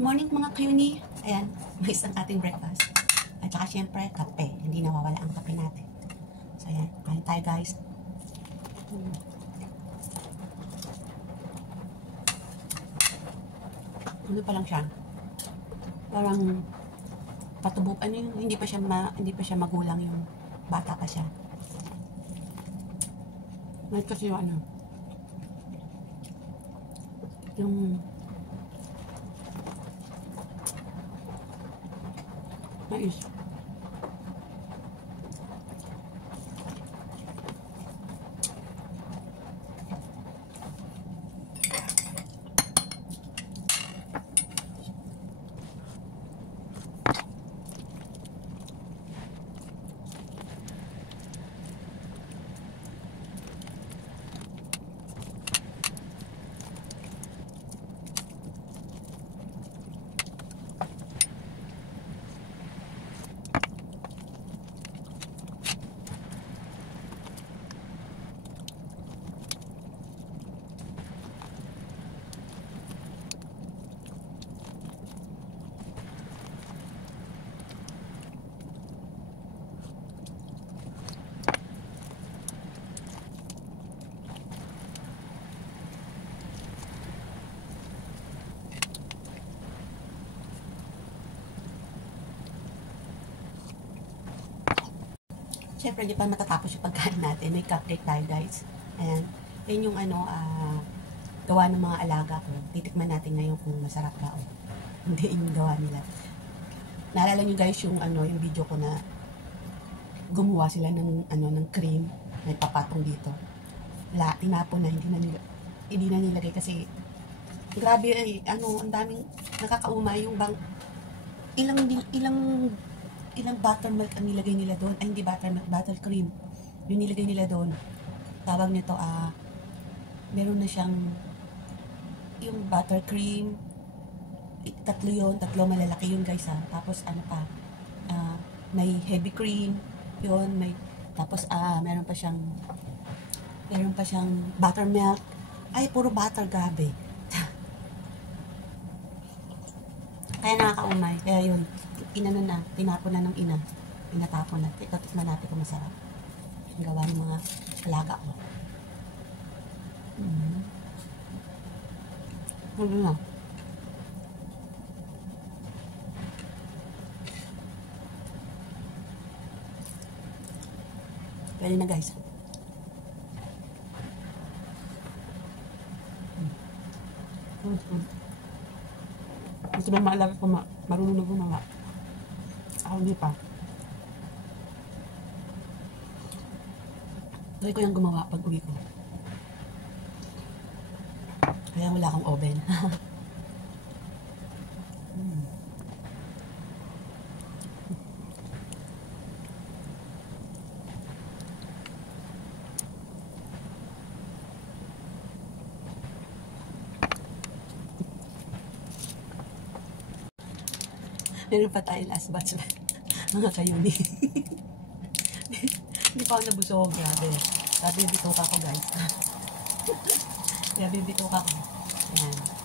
Morning mga kayuni. Ayan, mais ang ating breakfast. At saka syempre, kape. Hindi nawawala ang kape natin. So ayan, kain tayo guys. Ano pa lang siya? Parang patubo, ano yung hindi pa siya magulang, yung bata pa siya. May kasi yung ano, yung mais. Siyempre, di pa matatapos yung pagkain natin. May cupcake tayo, guys. Ayan. Yan yung ano, gawa ng mga alaga ko. Titikman natin ngayon kung masarap ba o hindi yung gawa nila. Naalala nyo guys yung ano, yung video ko na gumawa sila ng ano, ng cream. May papatong dito. Wala, tinapon na, hindi na nilagay kasi grabe ano, ang daming nakakauma yung ilang buttermilk ang nilagay nila doon. Ay, hindi buttermilk, buttercream. Yung nilagay nila doon. Tawag nito, meron na siyang yung buttercream. Tatlo malalaki yun guys Tapos ano pa, may heavy cream. Yun, tapos meron pa siyang buttermilk. Ay, puro butter, grabe. Kaya nakakaumay. Kaya yun, tinapon na ng ina. Pinatapon na. Ito, tikman natin kung masarap. Ang gawa ng mga alaga ko. Ano na? Pwede na guys. Gusto ba maalaga ko marunong na gumawa? Ako hindi pa. Try ko yung gumawa pag uwi ko. Kaya wala akong oven. Meron pa tayo last batch mga kayuni. Hindi pa ako nabusog, grabe. Sabi, bitok ako guys. Sabi, bitok ako. Ayan.